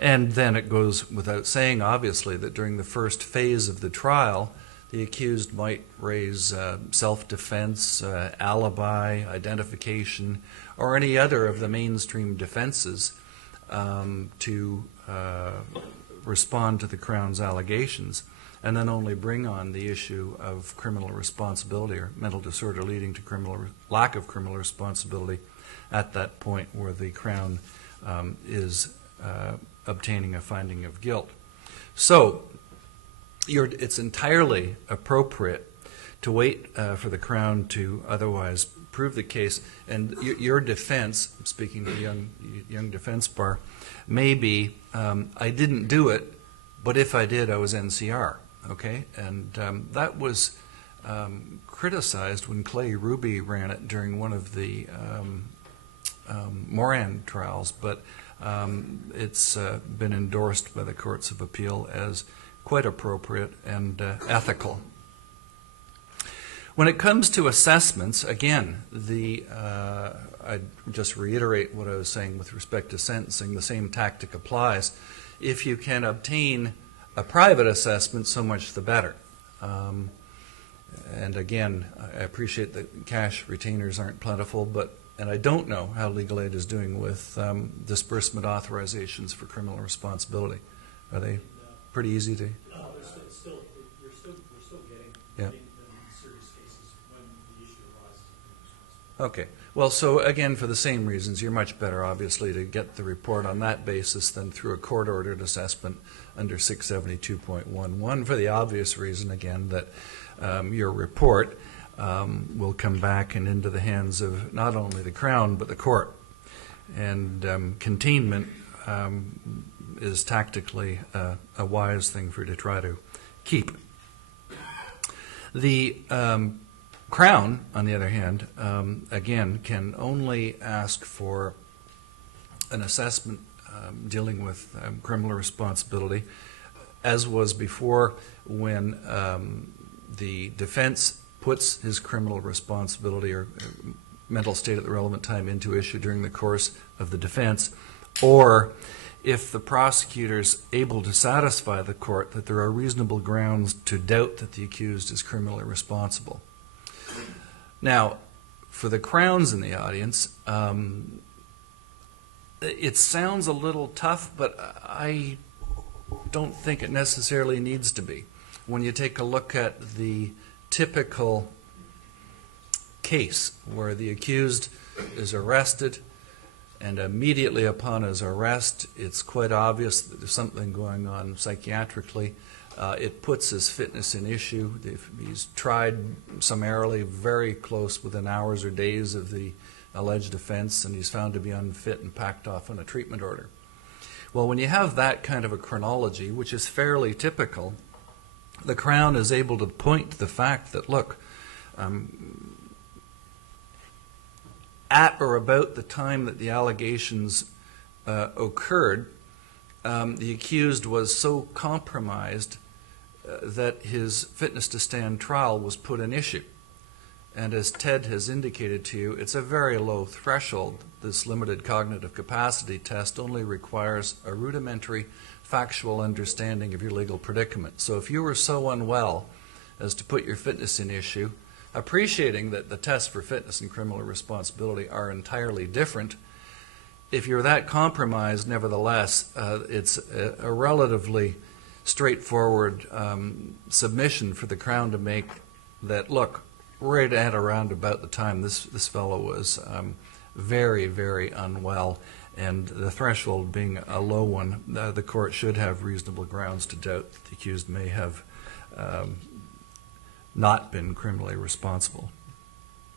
And then it goes without saying, obviously, that during the first phase of the trial, the accused might raise self-defense, alibi, identification, or any other of the mainstream defenses to respond to the Crown's allegations, and then only bring on the issue of criminal responsibility or mental disorder leading to lack of criminal responsibility at that point where the Crown is obtaining a finding of guilt. So it's entirely appropriate to wait for the Crown to otherwise prove the case, and your defense, speaking to young defense bar, may be, I didn't do it, but if I did, I was NCR, okay? And that was criticized when Clay Ruby ran it during one of the Moran trials, but it's been endorsed by the courts of appeal as quite appropriate and ethical. When it comes to assessments, again, I just reiterate what I was saying with respect to sentencing. The same tactic applies. If you can obtain a private assessment, so much the better. And again, I appreciate that cash retainers aren't plentiful, and I don't know how Legal Aid is doing with disbursement authorizations for criminal responsibility. Are they pretty easy to? No, we're still getting Yeah. in serious cases when the issue arises. Okay. Well, so again, for the same reasons, you're much better, obviously, to get the report on that basis than through a court-ordered assessment under 672.11 for the obvious reason, again, that your report will come back and into the hands of not only the Crown but the court. And containment is tactically a wise thing for you to try to keep. The Crown, on the other hand, again, can only ask for an assessment dealing with criminal responsibility, as was before when the defense puts his criminal responsibility or mental state at the relevant time into issue during the course of the defense, or if the prosecutor's able to satisfy the court that there are reasonable grounds to doubt that the accused is criminally responsible. Now, for the Crowns in the audience, it sounds a little tough, but I don't think it necessarily needs to be. When you take a look at the typical case where the accused is arrested, and immediately upon his arrest, it's quite obvious that there's something going on psychiatrically. It puts his fitness in issue. He's tried summarily, very close within hours or days of the alleged offense, and he's found to be unfit and packed off on a treatment order. Well, when you have that kind of a chronology, which is fairly typical, the Crown is able to point to the fact that, look, at or about the time that the allegations occurred, the accused was so compromised that his fitness to stand trial was put in issue. And as Ted has indicated to you, it's a very low threshold. This limited cognitive capacity test only requires a rudimentary factual understanding of your legal predicament. So if you were so unwell as to put your fitness in issue, appreciating that the tests for fitness and criminal responsibility are entirely different, if you're that compromised, nevertheless, it's a relatively straightforward submission for the Crown to make that, look, right at around about the time this fellow was very, very unwell, and the threshold being a low one, the court should have reasonable grounds to doubt that the accused may have not been criminally responsible,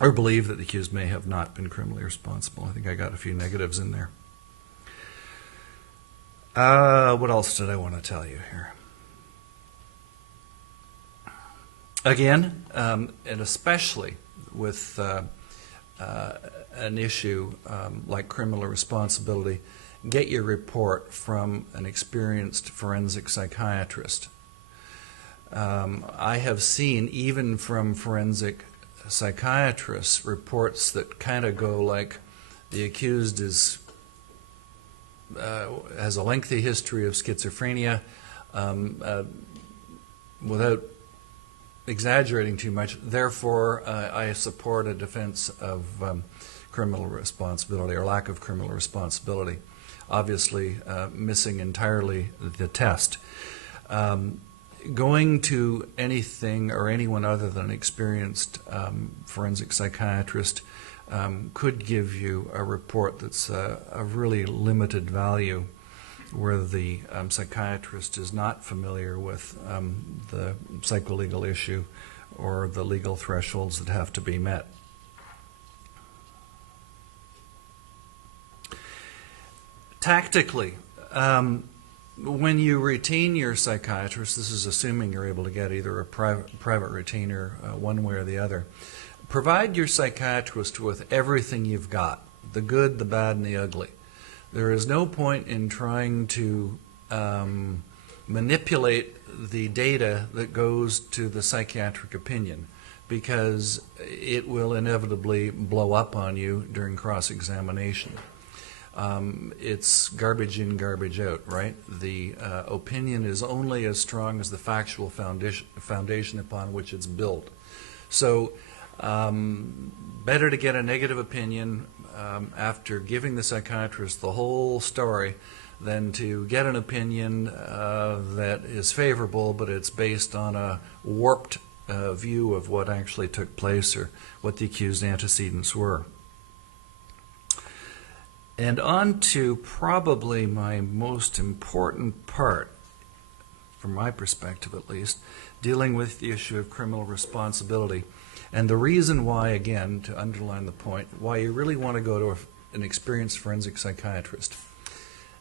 or believe that the accused may have not been criminally responsible. I think I got a few negatives in there. What else did I want to tell you here? Again, and especially with an issue like criminal responsibility, get your report from an experienced forensic psychiatrist. I have seen, even from forensic psychiatrists, reports that kind of go like, the accused is has a lengthy history of schizophrenia. Without exaggerating too much, therefore, I support a defense of criminal responsibility or lack of criminal responsibility, obviously missing entirely the test. Going to anything or anyone other than an experienced forensic psychiatrist could give you a report that's of really limited value, where the psychiatrist is not familiar with the psycholegal issue or the legal thresholds that have to be met. Tactically, when you retain your psychiatrist, this is assuming you're able to get either a private retainer one way or the other, provide your psychiatrist with everything you've got, the good, the bad, and the ugly. There is no point in trying to manipulate the data that goes to the psychiatric opinion, because it will inevitably blow up on you during cross-examination. It's garbage in, garbage out, right? The opinion is only as strong as the factual foundation upon which it's built. So better to get a negative opinion after giving the psychiatrist the whole story than to get an opinion that is favorable, but it's based on a warped view of what actually took place or what the accused antecedents were. And on to probably my most important part, from my perspective at least, dealing with the issue of criminal responsibility. And the reason why, again, to underline the point, why you really want to go to an experienced forensic psychiatrist.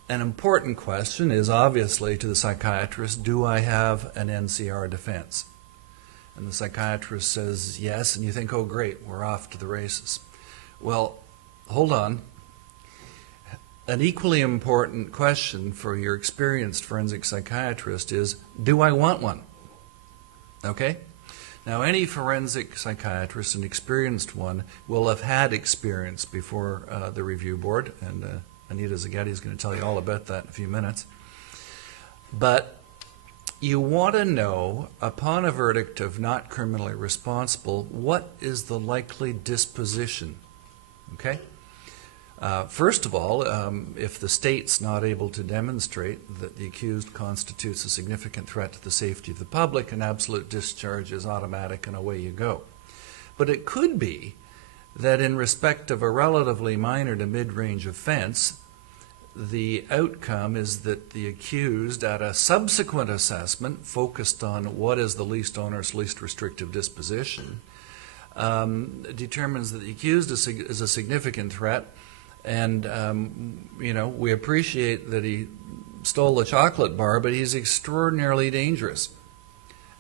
An important question is obviously to the psychiatrist, do I have an NCR defense? And the psychiatrist says yes, and you think, oh great, we're off to the races. Well, hold on. An equally important question for your experienced forensic psychiatrist is, do I want one? Okay? Now, any forensic psychiatrist, an experienced one, will have had experience before the review board, and Anita Zaghetti is going to tell you all about that in a few minutes. But you want to know, upon a verdict of not criminally responsible, what is the likely disposition? Okay? First of all, if the state's not able to demonstrate that the accused constitutes a significant threat to the safety of the public, an absolute discharge is automatic and away you go. But it could be that in respect of a relatively minor to mid-range offense, the outcome is that the accused, at a subsequent assessment focused on what is the least onerous, least restrictive disposition, determines that the accused is a significant threat. And, we appreciate that he stole the chocolate bar, but he's extraordinarily dangerous.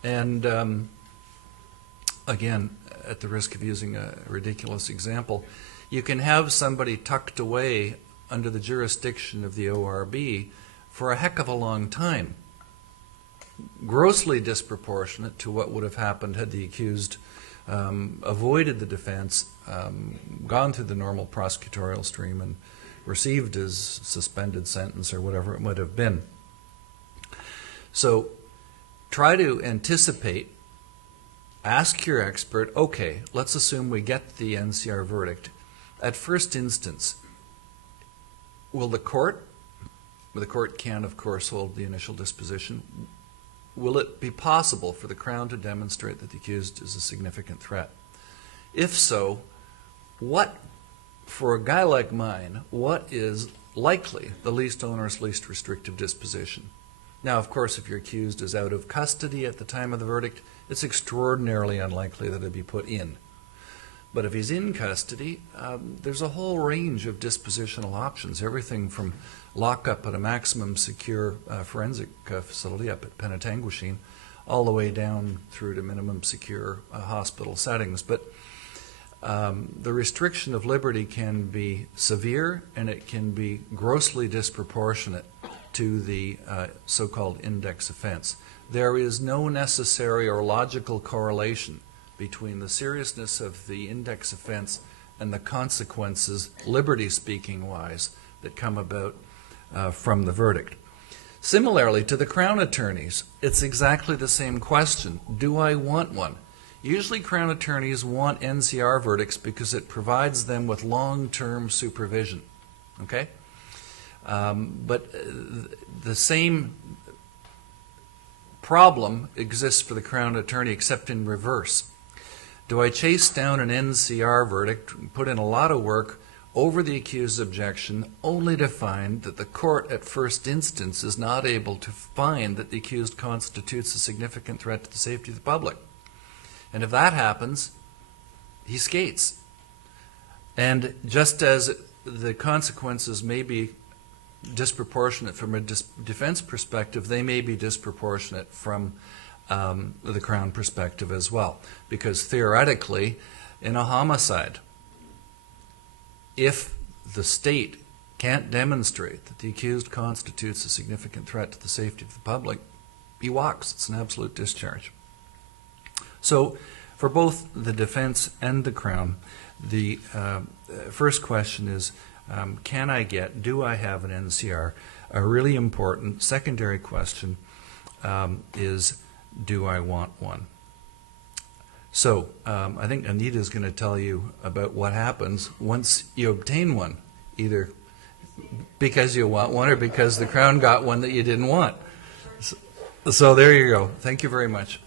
And, again, at the risk of using a ridiculous example, you can have somebody tucked away under the jurisdiction of the ORB for a heck of a long time, grossly disproportionate to what would have happened had the accused avoided the defense, gone through the normal prosecutorial stream, and received his suspended sentence or whatever it might have been. So try to anticipate, ask your expert, okay, let's assume we get the NCR verdict. At first instance, will the court can, of course, hold the initial disposition. Will it be possible for the Crown to demonstrate that the accused is a significant threat? If so, for a guy like mine, what is likely the least onerous, least restrictive disposition? Now, of course, if your accused is out of custody at the time of the verdict, it's extraordinarily unlikely that he'll be put in. But if he's in custody, there's a whole range of dispositional options, everything from lockup at a maximum secure forensic facility up at Penetanguishene, all the way down through to minimum secure hospital settings. But the restriction of liberty can be severe, and it can be grossly disproportionate to the so-called index offense. There is no necessary or logical correlation between the seriousness of the index offense and the consequences, liberty-speaking wise, that come about from the verdict. Similarly, to the Crown attorneys, it's exactly the same question. Do I want one? Usually Crown attorneys want NCR verdicts because it provides them with long-term supervision. Okay? But the same problem exists for the Crown attorney, except in reverse. Do I chase down an NCR verdict, put in a lot of work over the accused's objection, only to find that the court at first instance is not able to find that the accused constitutes a significant threat to the safety of the public? And if that happens, he skates. And just as the consequences may be disproportionate from a defense perspective, they may be disproportionate from the Crown perspective as well. Because theoretically, in a homicide, if the state can't demonstrate that the accused constitutes a significant threat to the safety of the public, he walks. It's an absolute discharge. So for both the defense and the Crown, the first question is, do I have an NCR? A really important secondary question is, do I want one? So I think Anita is going to tell you about what happens once you obtain one, either because you want one or because the Crown got one that you didn't want. So there you go. Thank you very much.